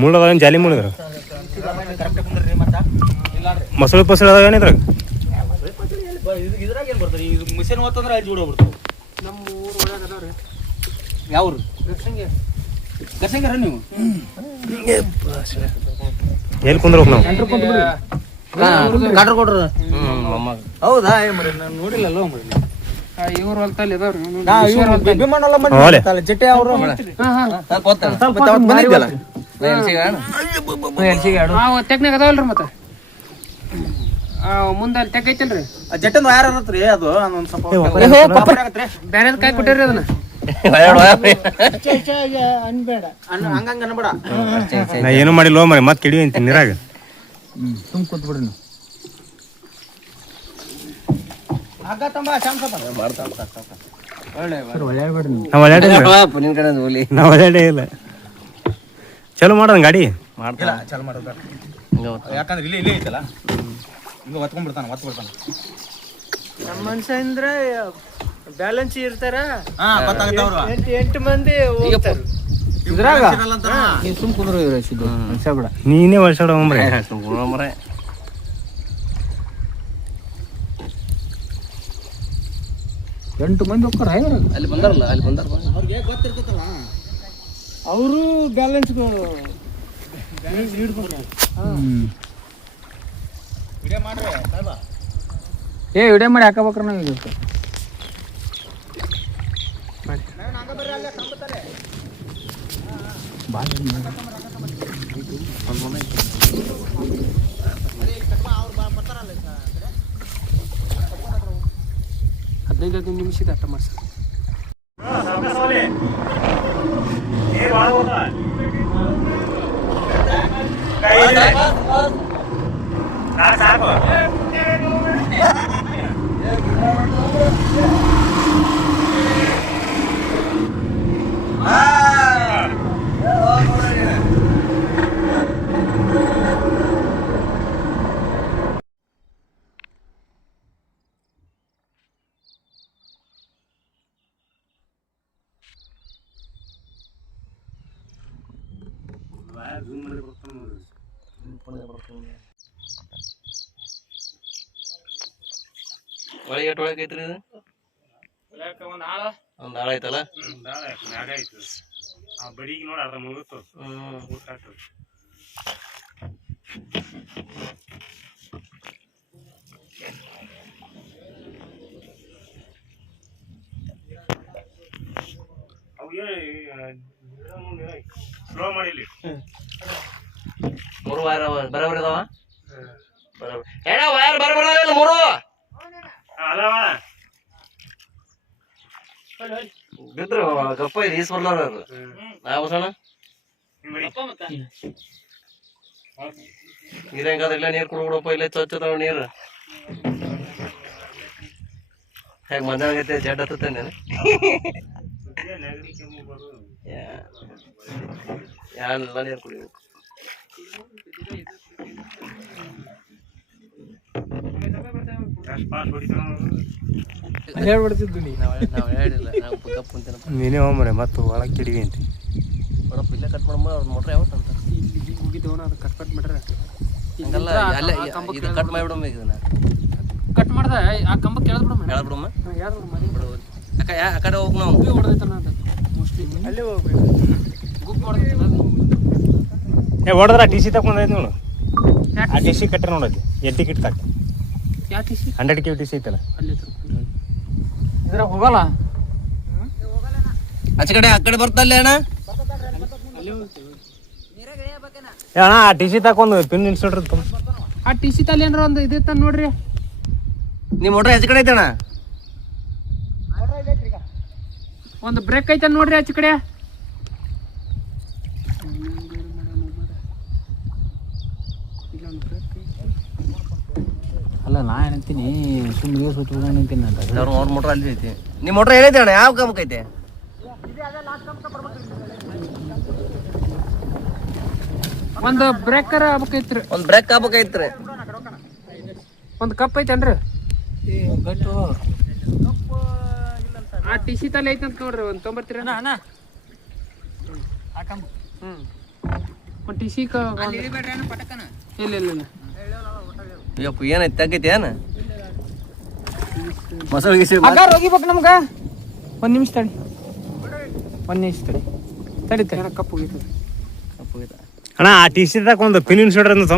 ಮುಳ್ಳದ ಜಾಲಿ ಮುಳಿದ್ರ ಮಸಳು ಪಸಳು ಅದಾವ ಏನಿದ್ರಾಗ ಇದ್ರಾಗ ಏನು ಬರ್ತಾರೆ ಇದು ಮಿಷನ್ ಹೊತ್ತಂದ್ರೆ ಅಲ್ಲಿ ಜೋಡೋಗ್ಬಿಡ್ತಾವೆ. ನಮ್ಮ ಊರು ಒಳಗೆ ಅದಾವ್ರಿ. ಯಾವ ಗರ್ಸಂಗ್ಯಾರ ನೀವು ಎಲ್ಲಿ ಕುಂದ್ರಬೇಕು ನಾವು ಕಾಡ್ರ ಕೊಡ್ರ ಹೌದಾ ನಾನು ನೋಡಿಲ್ಲಲ್ಲ ಇವ್ರು ಹೊಲ್ತಲ್ಲಿ ಇದಾವ್ರಿ. ಜಟ್ಟೆ ಅವರು ತೆಗ್ನಾಗ ಅದಾವಲ್ರಿ ಮತ್ತೆ ಮುಂದೆ ಅಲ್ಲಿ ತೆಗ್ ಐತಲ್ರಿ ಜಟ್ಟೆ ಯಾರತ್ರಿ ಅದು ಸ್ವಲ್ಪ ಬೇರೆ ಕಾಯಿ ಕೊಟ್ಟಿರಿ ಅದನ್ನ ಹಂಗಂಗ ಅನ್ಬೇಡ. ನಾ ಏನು ಮಾಡಿಲ್ಲ ಮರಿ ಮತ್ತೆ ಕಿಡಿ ಅಂತೀನಿ ನೀರಾಗ ಸುಮ್ ಕೂತ್ ಬಿಡ್ರಿ ನೀವು ನಾವು ಒಳ್ಳೆ ಇಲ್ಲ ಚಲೋ ಮಾಡೋಣ ಗಾಡಿ ಮಾಡ್ತಿಲ್ಲ ಚಲ ಮಾಡೋದ ಯಾಕಂದ್ರೆ ಇಲ್ಲೇ ಐತಲ್ಲ ಹಿಂಗ ಒತ್ಕೊಂಡ್ಬಿಡ್ತಾನ ನಮ್ಮ ಮನುಷ್ಯ ಅಂದ್ರೆ ಬ್ಯಾಲೆನ್ಸ್ ಇರ್ತಾರ. 8 ಮಂದಿ ಹೋಗ್ತಾರ ಇದ್ರಾಗ ಸುಮ್ ಕುಂದ್ರು ಮನುಷ್ಯ ಬಿಡ ನೀನೇ ವರ್ಷ ಮರೆ 8 ಮಂದಿ ಹೋಗ್ತಾರ ಅಲ್ಲಿ ಬಂದಾರಲ್ಲ ಅಲ್ಲಿ ಬಂದಾರ ಅವ್ರಿಗೆ ಗೊತ್ತಿರ್ತೈತಲ್ಲ ಅವರು ಬ್ಯಾಲೆನ್ಸ್ ವಿಡಿಯೋ ಮಾಡ್ರಿ ಸಾಹೇಬ ವಿಡಿಯೋ ಮಾಡಿ ಹಾಕಬೇಕ್ರ ನಾವು ಈಗ ಹದಿನೈದು ನಿಮಿಷ ಅಟ್ಟ ಮಾಡ್ಸ ಒಳಗೆ ಒಳಗೆ ಐತ್ರಿ ಇದು ಒಂದ್ ಆಳ ಐತಲ್ಲ ಬಡಿಗೆ ನೋಡಿ ಅರ್ಧ ಮುಗಿತು ಸ್ಲೋ ಮಾಡಿಲಿ 3 ವಾರ ಬರೋಬರ್ ಇದಾವ ಏನ ವೈರ್ ಬರಬರಲ್ಲ 3 ಅಲವ ಬಿದ್ರು ಗಪ್ಪ ಈಸ್ ಬರ್ಲಾರ ನಾವು ಸಣ್ಣ ನೀರಂಗಾದಿಲ್ಲ ನೀರು ಕುಡ್ಬಿಡಪ್ಪ ಇಲ್ಲ ಚೊಚ್ಚದವ ನೀರು ಹೇಗೆ ಮಂದಾಗೈತೆ ಜಡ್ ಹತ್ತೇನೆ ಯಾನೆಲ್ಲ ನೀರು ಕುಡಿಬೇಕು ಹೇಳ್ಬಿಡ್ತಿದ್ದು ನಾವು ಹೇಳಿಲ್ಲ ನಾವು ಗಪ್ ಅಂತೀನಪ್ಪ ನೀನೇ ಹೋಗ್ಮರೆ ಮತ್ತು ಒಳಗೆ ಕಿಡಿವಿ ಅಂತ ನೋಡಪ್ಪ ಇಲ್ಲೇ ಕಟ್ ಮಾಡಮ್ಮ ಅವ್ರ ಮೋಟ್ರ್ ಯಾವತ್ತಂತ ಇಲ್ಲಿ ಹೋಗಿದ್ದವನ ಅದು ಕಟ್ ಮಾಡ್ರೆ ಹಂಗಲ್ಲ ಅಲ್ಲೇ ಇದು ಕಟ್ ಮಾಡಿಬಿಡಮ್ಮ ಈಗ ಇದನ್ನ ಕಟ್ ಮಾಡ್ದ ಆ ಕಂಬಕ್ಕೆ ಎಳ್ದ್ಬಿಡಮ್ಮ ಹೇಳಬಿಡಮ್ಮ ಬಿಡು ಆ ಕಡೆ ಹೋಗಿ ನಾವು ಗುಬ್ಬಿ ಹೊಡೆದೈತನ ಅದು ಮೋಸ್ಟ್ಲಿ ಅಲ್ಲೇ ಹೋಗ್ಬೇಕು ಗುಬ್ಬಿ ಹೊಡೆದೈತಲ್ಲ ಅದು ಹೊಡೆದ್ರ ಟಿ ಸಿ ತಗೊಂಡೈತಿ ನೋಡು ಆ ಟಿ ಸಿ ಕಟ್ಟ ನೋಡೋದು ಎಲ್ಲಿ ಟಿಕೆಟ್ ತಕ್ಕ ಯಾವ T C 100 K T C ಐತಲ್ಲ ಅಲ್ಲಿ ಇದ್ರಾಗ ಹೋಗಲ್ಲ ಆ ಕಡೆ ಬರ್ತಲ್ಲ ಅಣ್ಣ ಅಣ್ಣ ಆ ಟಿ ಸಿ ತಗೊಂಡು ಪಿನ್ ಇನ್ಸ್ಟೋಡ್ರ ಆ ಟಿ ಸಿ ತಲೆ ಏನಾರ ಒಂದು ಇದಿತ್ತ ನೋಡ್ರಿ ನಿಮ್ಮ ಮೋಟ್ರ್ ಹೆಚ್ಚು ಕಡೆ ಐತಣ್ಣ ಒಂದು ಬ್ರೇಕ್ ಐತೆ ನೋಡ್ರಿ ಆಚೆ ಕಡೆ ಅಲ್ಲ ನಾ ಏನಂತೀನಿ ಸುಮ್ಮನೆ ಸುತ್ತ ನಿಂತೀನಿ ಅಂತ ಅವ್ರ ಮೋಟ್ರ್ ಅಲ್ಲಿ ಐತಿ ನಿಮ್ಮ ಮೋಟ್ರ್ ಏನೈತೆ ಅಣ್ಣ ಯಾವ ಕಂಬಕ್ಕೆ ಐತೆ ಒಂದು ಬ್ರೇಕರ್ ಆಗ್ಬೇಕೈತ್ರಿ ಒಂದು ಬ್ರೇಕ್ ಆಗ್ಬೇಕೈತ್ರಿ ಒಂದು ಕಪ್ ಐತೇನ್ರಿ ಆ ಟಿ ಸಿ ತಲೆ ಐತಂತ ನೋಡ್ರಿ ಒಂದು ತೊಂಬರ್ತೀರ ಒಂದು ಟಿ ಸಿ ಇಲ್ಲ ಇಲ್ಲ ಇಲ್ಲ ಯಪ್ಪ ಏನೈತಿ ತಗ್ಗೈತಿ ಏನ ಮೊಸರು ಗಿಸಿ ಅಗಾರ ಹೋಗಿಬೇಕು ನಮ್ಗೆ ಒಂದು ನಿಮಿಷ ತಡಿ ತಡಿ ಕಪ್ಪು ಅಣ್ಣ ಆ ಟಿ ಶರ್ಟ್ ಒಂದು ಪಿನ್ ಇನ್ಸ್ಟೋರ್